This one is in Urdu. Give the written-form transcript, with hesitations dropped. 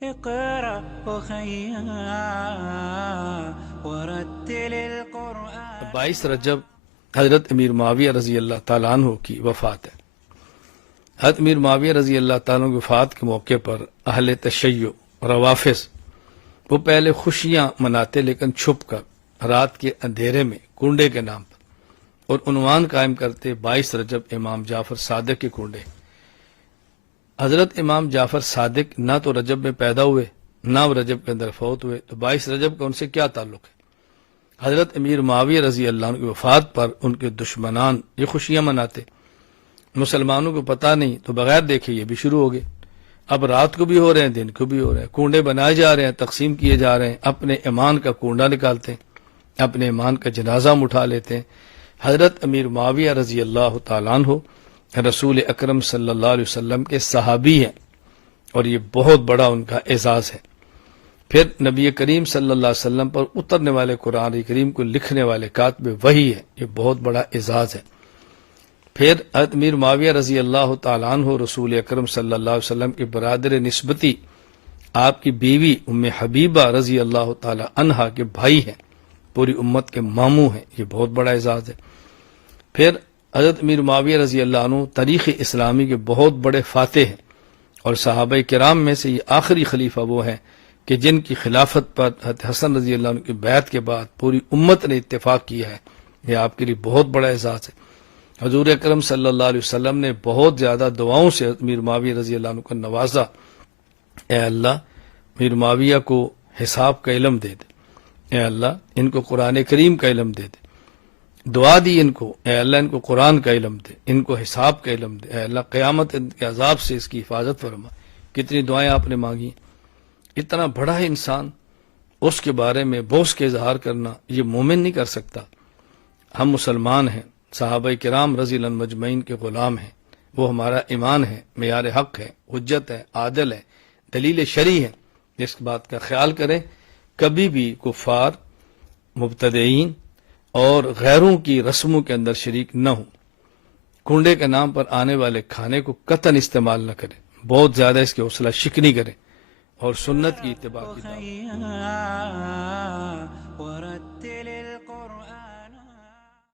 اقرأ أخيا ورتل القرآن. 22 رجب حضرت امیر معاویہ رضی اللہ تعالیٰ عنہ کی وفات ہے۔ حضرت امیر معاویہ رضی اللہ تعالیٰ عنہ کی وفات کے موقع پر اہل تشیع روافض وہ پہلے خوشیاں مناتے لیکن چھپ کر رات کے اندھیرے میں کنڈے کے نام پر، اور عنوان قائم کرتے 22 رجب امام جعفر صادق کے کنڈے۔ حضرت امام جعفر صادق نہ تو رجب میں پیدا ہوئے نہ وہ رجب کے اندر فوت ہوئے، تو 22 رجب کا ان سے کیا تعلق ہے؟ حضرت امیر معاویہ رضی اللہ عنہ کی وفات پر ان کے دشمنان یہ خوشیاں مناتے، مسلمانوں کو پتہ نہیں تو بغیر دیکھے یہ بھی شروع ہو گئے۔ اب رات کو بھی ہو رہے ہیں، دن کو بھی ہو رہے ہیں، کنڈے بنائے جا رہے ہیں، تقسیم کیے جا رہے ہیں، اپنے ایمان کا کنڈا نکالتے ہیں، اپنے ایمان کا جنازہ ہم اٹھا لیتے ہیں۔ حضرت امیر معاویہ رضی اللہ تعالیٰ عنہ رسول اکرم صلی اللہ علیہ وسلم کے صحابی ہیں، اور یہ بہت بڑا ان کا اعزاز ہے۔ پھر نبی کریم صلی اللہ علیہ وسلم پر اترنے والے قرآن کریم کو لکھنے والے کاتب وحی ہے، یہ بہت بڑا اعزاز ہے۔ پھر حضرت امیر معاویہ رضی اللہ تعالیٰ عنہ رسول اکرم صلی اللہ علیہ وسلم کے برادر نسبتی آپ کی بیوی ام حبیبہ رضی اللہ تعالیٰ عنہا کے بھائی ہیں، پوری امت کے ماموں ہیں، یہ بہت بڑا اعزاز ہے۔ پھر حضرت امیر معاویہ رضی اللہ عنہ تاریخ اسلامی کے بہت بڑے فاتح ہیں، اور صحابہ کرام میں سے یہ آخری خلیفہ وہ ہیں کہ جن کی خلافت پر حضرت حسن رضی اللہ عنہ کی بیعت کے بعد پوری امت نے اتفاق کیا ہے، یہ آپ کے لیے بہت بڑا اعزاز ہے۔ حضور اکرم صلی اللہ علیہ وسلم نے بہت زیادہ دعاؤں سے حضرت امیر معاویہ رضی اللہ عنہ کو نوازا، اے اللہ امیر معاویہ کو حساب کا علم دے دے، اے اللہ ان کو قرآن کریم کا علم دے دے۔ دعا دی ان کو، اے اللہ ان کو قرآن کا علم دے، ان کو حساب کا علم دے، اے اللہ قیامت کے عذاب سے اس کی حفاظت فرما۔ کتنی دعائیں آپ نے مانگی۔ اتنا بڑا انسان، اس کے بارے میں بغض کے اظہار کرنا یہ مومن نہیں کر سکتا۔ ہم مسلمان ہیں، صحابہ کرام رضی اللہ عنہم مجمعین کے غلام ہیں، وہ ہمارا ایمان ہے، معیار حق ہے، حجت ہے، عادل ہے، دلیل شرعی ہے۔ اس بات کا خیال کریں کبھی بھی کفار، مبتدعین اور غیروں کی رسموں کے اندر شریک نہ ہوں۔ کنڈے کے نام پر آنے والے کھانے کو قطعاً استعمال نہ کریں، بہت زیادہ اس کی حوصلہ شکنی کریں، اور سنت کی اتباع کی دعوت۔ أخيا ورتل